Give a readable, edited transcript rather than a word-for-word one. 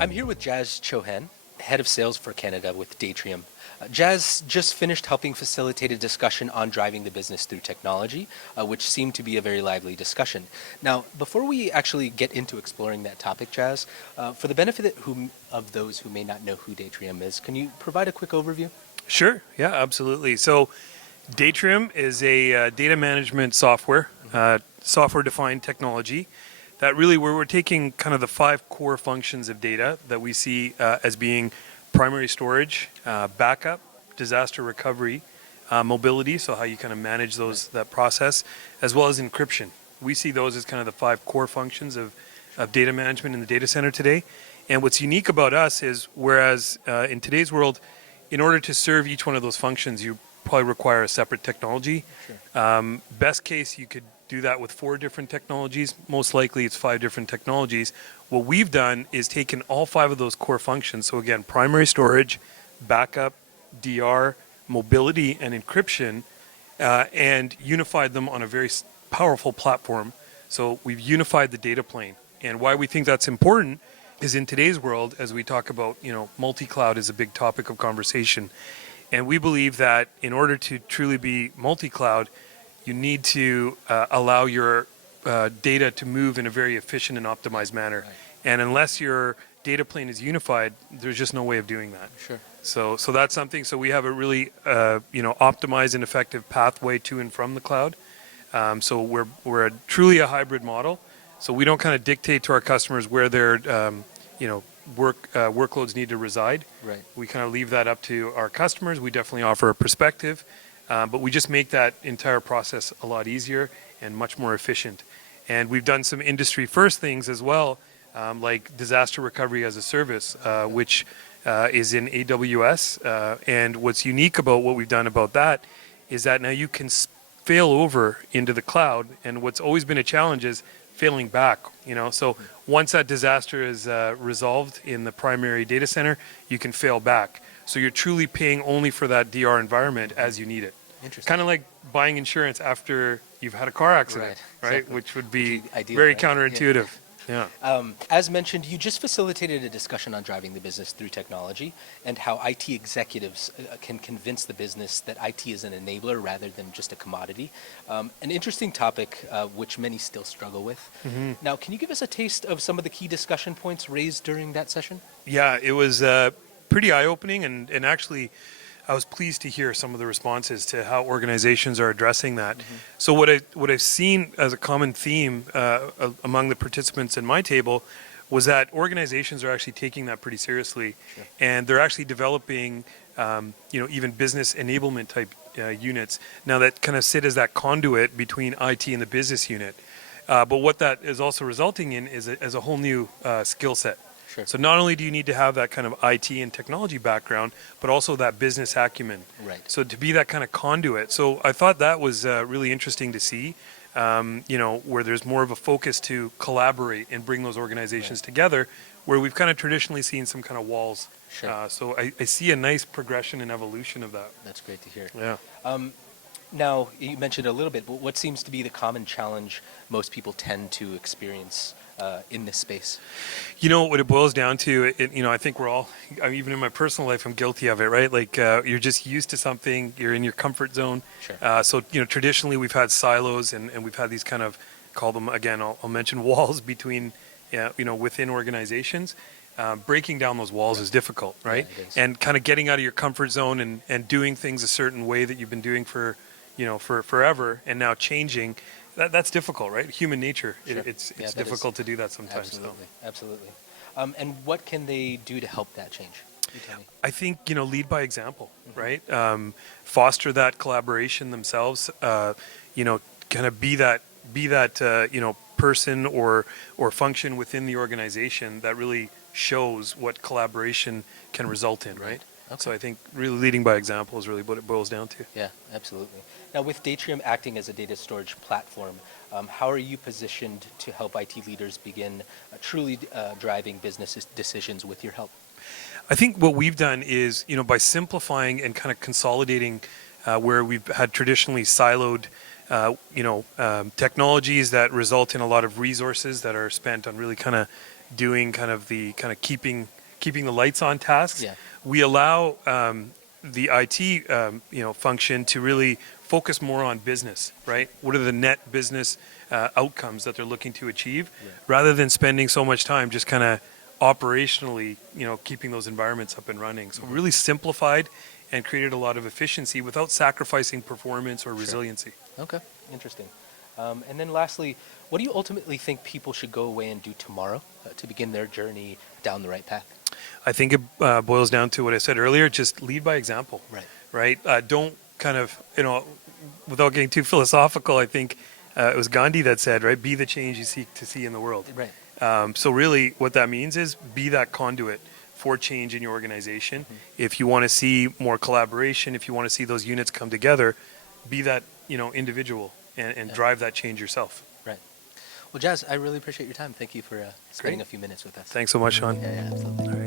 I'm here with Jaz Chohan, Head of Sales for Canada with Datrium. Jaz just finished helping facilitate a discussion on driving the business through technology, which seemed to be a very lively discussion. Now, before we actually get into exploring that topic, Jaz, for the benefit of those who may not know who Datrium is, can you provide a quick overview? Sure. Yeah, absolutely. So Datrium is a data management software, software-defined technology that really where we're taking kind of the 5 core functions of data that we see as being primary storage, backup, disaster recovery, mobility, so how you kind of manage that process, as well as encryption. We see those as kind of the 5 core functions of data management in the data center today. And what's unique about us is whereas in today's world, in order to serve each one of those functions, you probably require a separate technology. Sure. Best case, you could do that with 4 different technologies. Most likely, it's 5 different technologies. What we've done is taken all 5 of those core functions. So again, primary storage, backup, DR, mobility, and encryption, and unified them on a very powerful platform. So we've unified the data plane. And why we think that's important is in today's world, as we talk about, multi-cloud is a big topic of conversation. And we believe that in order to truly be multi-cloud, you need to allow your data to move in a very efficient and optimized manner. Right. And unless your data plane is unified, there's just no way of doing that. Sure. So that's something. So we have a really optimized and effective pathway to and from the cloud. So we're truly a hybrid model. So we don't kind of dictate to our customers where their workloads need to reside. Right. We kind of leave that up to our customers. We definitely offer a perspective. But we just make that entire process a lot easier and much more efficient. And we've done some industry first things as well, like disaster recovery as a service, which is in AWS. And what's unique about what we've done about that is that now you can fail over into the cloud. And what's always been a challenge is failing back. So once that disaster is resolved in the primary data center, you can fail back. So you're truly paying only for that DR environment as you need it. Interesting. Kind of like buying insurance after you've had a car accident, right? Exactly. Which would be Ideal, very right? counterintuitive. Yeah. As mentioned, you just facilitated a discussion on driving the business through technology and how IT executives can convince the business that IT is an enabler rather than just a commodity. An interesting topic which many still struggle with. Mm-hmm. Now, can you give us a taste of some of the key discussion points raised during that session? Yeah, it was pretty eye-opening, and actually I was pleased to hear some of the responses to how organizations are addressing that. Mm-hmm. So what I've seen as a common theme among the participants in my table was that organizations are actually taking that pretty seriously. Sure. And they're actually developing even business enablement type units now that kind of sit as that conduit between IT and the business unit. But what that is also resulting in is a whole new skill set. Sure. So not only do you need to have that kind of IT and technology background, but also that business acumen. Right. So to be that kind of conduit. So I thought that was really interesting to see, where there's more of a focus to collaborate and bring those organizations together, where we've kind of traditionally seen some kind of walls. Sure. So I see a nice progression and evolution of that. That's great to hear. Yeah. Now, you mentioned a little bit, but what seems to be the common challenge most people tend to experience in this space? What it boils down to, I think we're all, even in my personal life, I'm guilty of it, right? Like you're just used to something, you're in your comfort zone. Sure. So, traditionally we've had silos and we've had these kind of, call them, again, I'll mention walls between, within organizations. Breaking down those walls is difficult, right? Yeah, it is. And kind of getting out of your comfort zone and doing things a certain way that you've been doing for forever and now changing. That's difficult, right? Human nature. Sure. It's Yeah, that difficult to do that sometimes. Absolutely. Absolutely. And what can they do to help that change? You tell me. I think lead by example, right? Foster that collaboration themselves. Kind of be that person or function within the organization that really shows what collaboration can result in, right? Okay. So I think really leading by example is really what it boils down to. Yeah, absolutely. Now, with Datrium acting as a data storage platform, how are you positioned to help IT leaders begin truly driving business decisions with your help? I think what we've done is, by simplifying and kind of consolidating where we've had traditionally siloed, technologies that result in a lot of resources that are spent on really kind of, doing kind of keeping the lights on tasks. Yeah. We allow the IT function to really focus more on business, right? What are the net business outcomes that they're looking to achieve, rather than spending so much time just kind of operationally, keeping those environments up and running. So really simplified and created a lot of efficiency without sacrificing performance or resiliency. Okay, interesting. And then lastly, what do you ultimately think people should go away and do tomorrow to begin their journey down the right path? I think it boils down to what I said earlier, just lead by example. Right. Right? Don't kind of, without getting too philosophical, I think it was Gandhi that said, right, be the change you seek to see in the world. Right. So really what that means is be that conduit for change in your organization. If you want to see more collaboration, if you want to see those units come together, be that, individual and drive that change yourself. Right. Well, Jaz, I really appreciate your time. Thank you for spending a few minutes with us. Thanks so much, Sean. Yeah, absolutely. All right.